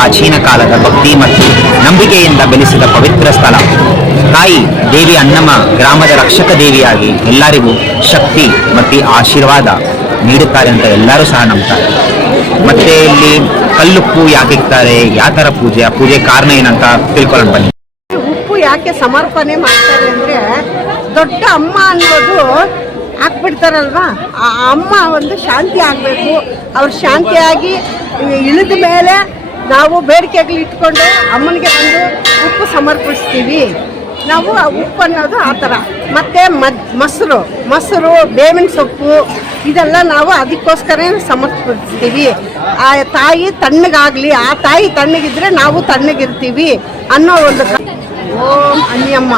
ಪ್ರಾಚೀನ ಕಾಲದ ಭಕ್ತಿ ಮತ್ತು ನಂಬಿಕೆಯಿಂದ ಬೆಳೆಸಿದ ಪವಿತ್ರ ಸ್ಥಳ. ತಾಯಿ ದೇವಿ ಅನ್ನಮ್ಮ ಗ್ರಾಮದ ರಕ್ಷಕ ದೇವಿಯಾಗಿ ಎಲ್ಲರಿಗೂ ಶಕ್ತಿ ಮತ್ತು ಆಶೀರ್ವಾದ ನೀಡುತ್ತಾರೆ ಅಂತ ಎಲ್ಲರೂ ಸಹ ನಂಬ್ತಾರೆ. ಮತ್ತೆ ಇಲ್ಲಿ ಕಲ್ಲುಪ್ಪು ಯಾಕೆ ಇಕ್ತಾರೆ, ಯಾವ ಥರ ಪೂಜೆ, ಆ ಪೂಜೆ ಕಾರಣ ಏನಂತ ತಿಳ್ಕೊಳ್ಳೋಣ ಬನ್ನಿ. ಉಪ್ಪು ಯಾಕೆ ಸಮರ್ಪಣೆ ಮಾಡ್ತಾರೆ ಅಂದರೆ, ದೊಡ್ಡ ಅಮ್ಮ ಅನ್ನೋದು ಹಾಕ್ಬಿಡ್ತಾರಲ್ವಾ, ಆ ಅಮ್ಮ ಒಂದು ಶಾಂತಿ ಆಗಬೇಕು. ಅವ್ರು ಶಾಂತಿಯಾಗಿ ಇಳಿದ ಮೇಲೆ ನಾವು ಬೇಡಿಕೆಗಳು ಇಟ್ಕೊಂಡು ಅಮ್ಮನಿಗೆ ಬಂದು ಉಪ್ಪು ಸಮರ್ಪಿಸ್ತೀವಿ ನಾವು. ಆ ಉಪ್ಪು ಅನ್ನೋದು ಆ ಥರ. ಮತ್ತು ಮೊಸರು ಬೇವಿನ ಸೊಪ್ಪು ಇದೆಲ್ಲ ನಾವು ಅದಕ್ಕೋಸ್ಕರ ಸಮರ್ಪಿಸ್ತೀವಿ. ಆ ತಾಯಿ ತಣ್ಣಗಾಗಲಿ, ಆ ತಾಯಿ ತಣ್ಣಗಿದ್ರೆ ನಾವು ತಣ್ಣಗಿರ್ತೀವಿ ಅನ್ನೋ ಒಂದು. ಓಂ ಅನ್ನಮ್ಮ.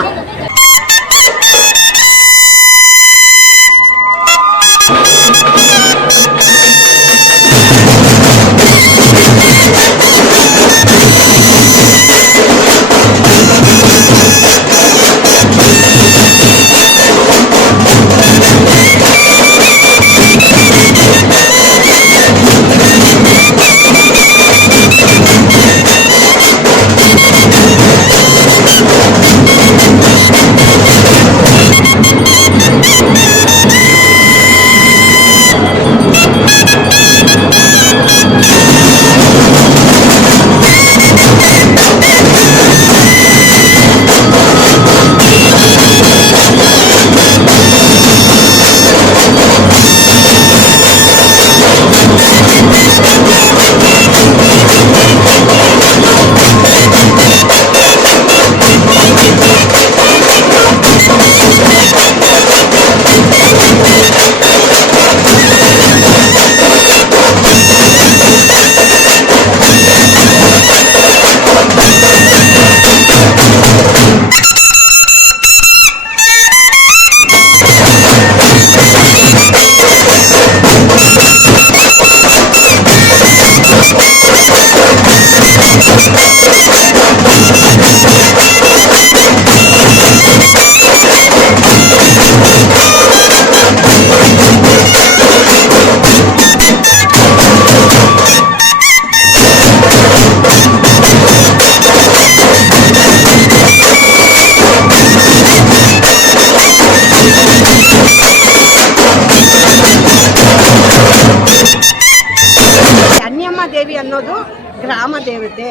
ದೇವಿ ಅನ್ನೋದು ಗ್ರಾಮ ದೇವತೆ.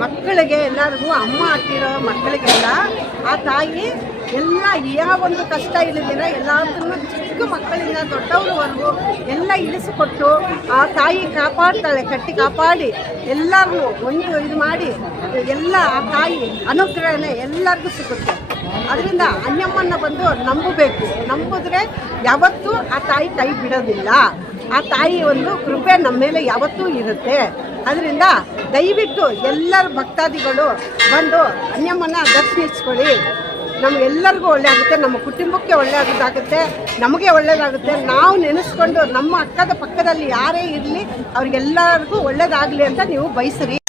ಮಕ್ಕಳಿಗೆ ಎಲ್ಲರಿಗೂ ಅಮ್ಮ ಹಾಕಿರೋ ಮಕ್ಕಳಿಗೆಲ್ಲ ಆ ತಾಯಿ ಎಲ್ಲ ಯಾವ ಒಂದು ಕಷ್ಟ ಇಲ್ಲದಿರ ಎಲ್ಲದನ್ನು ಚಿಕ್ಕ ಮಕ್ಕಳಿಂದ ದೊಡ್ಡವರವರೆಗೂ ಎಲ್ಲ ಇಳಿಸಿಕೊಟ್ಟು ಆ ತಾಯಿ ಕಾಪಾಡ್ತಾಳೆ, ಕಟ್ಟಿ ಕಾಪಾಡಿ ಎಲ್ಲರನ್ನೂ ಒಂದು ಇದು ಮಾಡಿ ಎಲ್ಲ ಆ ತಾಯಿ ಅನುಗ್ರಹನೇ ಎಲ್ಲರಿಗೂ ಸಿಗುತ್ತೆ. ಅದರಿಂದ ಅನ್ನಮ್ಮನ್ನ ಬಂದು ನಂಬಬೇಕು. ನಂಬಿದ್ರೆ ಯಾವತ್ತೂ ಆ ತಾಯಿ ಕೈ ಬಿಡೋದಿಲ್ಲ. ಆ ತಾಯಿ ಒಂದು ಕೃಪೆ ನಮ್ಮ ಮೇಲೆ ಯಾವತ್ತೂ ಇರುತ್ತೆ. ಅದರಿಂದ ದಯವಿಟ್ಟು ಎಲ್ಲರ ಭಕ್ತಾದಿಗಳು ಬಂದು ಅನ್ನಮ್ಮನ್ನ ದರ್ಶಿಸ್ಕೊಳ್ಳಿ. ನಮಗೆಲ್ಲರಿಗೂ ಒಳ್ಳೆಯದಾಗುತ್ತೆ, ನಮ್ಮ ಕುಟುಂಬಕ್ಕೆ ಒಳ್ಳೆಯದಾಗುತ್ತೆ, ನಮಗೆ ಒಳ್ಳೆಯದಾಗುತ್ತೆ. ನಾವು ನೆನೆಸ್ಕೊಂಡು ನಮ್ಮ ಅಕ್ಕದ ಪಕ್ಕದಲ್ಲಿ ಯಾರೇ ಇರಲಿ ಅವ್ರಿಗೆಲ್ಲರಿಗೂ ಒಳ್ಳೆಯದಾಗಲಿ ಅಂತ ನೀವು ಬಯಸಿರಿ.